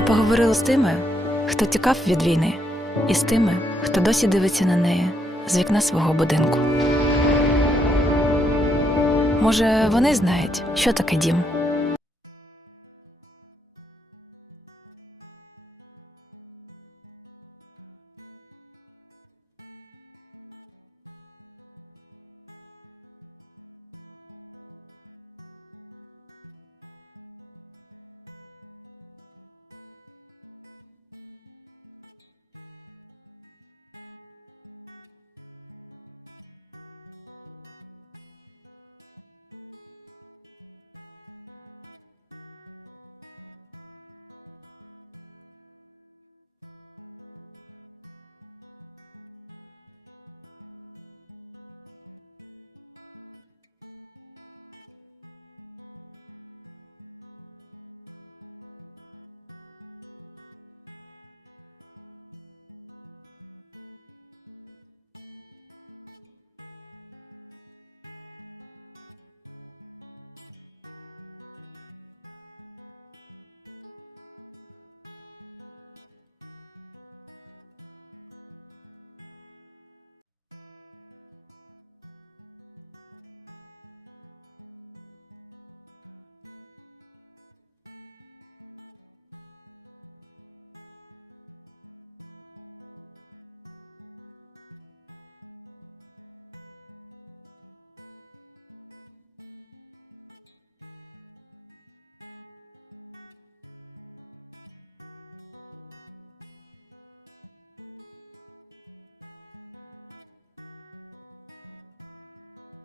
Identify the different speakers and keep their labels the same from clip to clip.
Speaker 1: Я поговорила з тими, хто тікав від війни, і з тими, хто досі дивиться на неї з вікна свого будинку. Може, вони знають, що таке дім.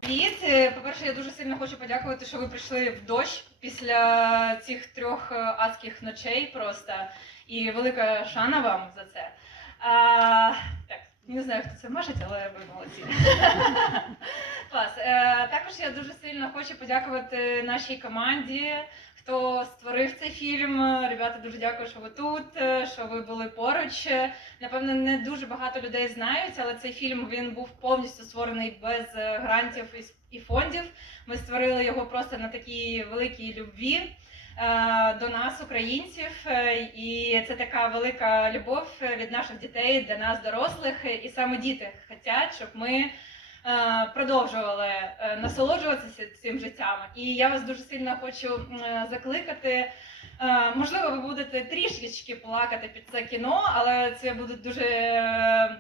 Speaker 2: Привіт! Е, По-перше, я дуже сильно хочу подякувати, що ви прийшли в дощ після цих трьох е, адських ночей просто. І велика шана вам за це. А, так, не знаю, хто це може, але ви молодці. Також я дуже сильно хочу подякувати нашій команді, хто створив цей фільм. Ребята, дуже дякую, що ви тут, е, що ви були поруч. Напевно, не дуже багато людей знають, але цей фільм він був повністю створений без е, грантів і фондів. Ми створили його просто на такій великій любві е, до нас, українців. І це така велика любов від наших дітей для нас, дорослих. І саме діти хочуть, щоб ми. Е, Продовжували е, насолоджуватися цим життям, і я вас дуже сильно хочу е, закликати Можливо, ви будете трішечки плакати під це кіно, але це будуть дуже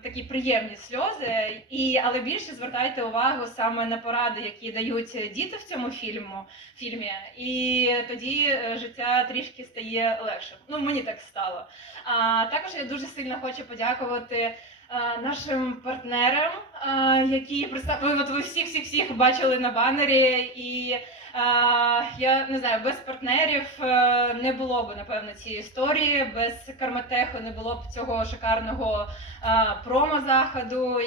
Speaker 2: такі приємні сльози. І але більше звертайте увагу саме на поради, які дають діти в цьому фільму фільмі. І тоді життя трішки стає легшим. Ну мені так стало. А також я дуже сильно хочу подякувати. Е, Нашим партнерам, е, які представили, от ви всіх всіх всіх бачили на банері, і я не знаю, без партнерів е, не було б напевно цієї історії, без Карматеху не було б цього шикарного а, промо-заходу.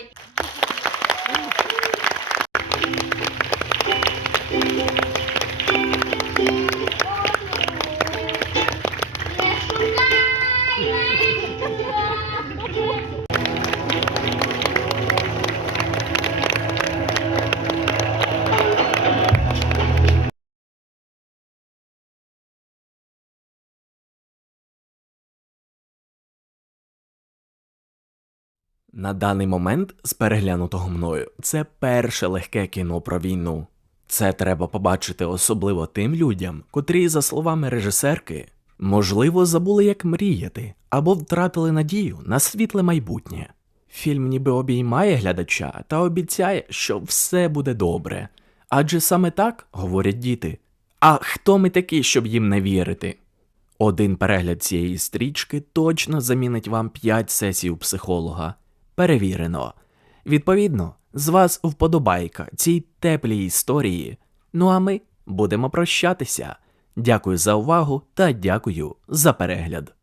Speaker 3: На даний момент з переглянутого мною це перше легке кіно про війну. Це треба побачити особливо тим людям, котрі, за словами режисерки, можливо, забули, як мріяти або втратили надію на світле майбутнє. Фільм ніби обіймає глядача та обіцяє, що все буде добре. Адже саме так говорять діти. А хто ми такі, щоб їм не вірити? Один перегляд цієї стрічки точно замінить вам 5 сесій у психолога. Перевірено. Відповідно, з вас вподобайка цій теплій історії. Ну а ми будемо прощатися. Дякую за увагу та дякую за перегляд.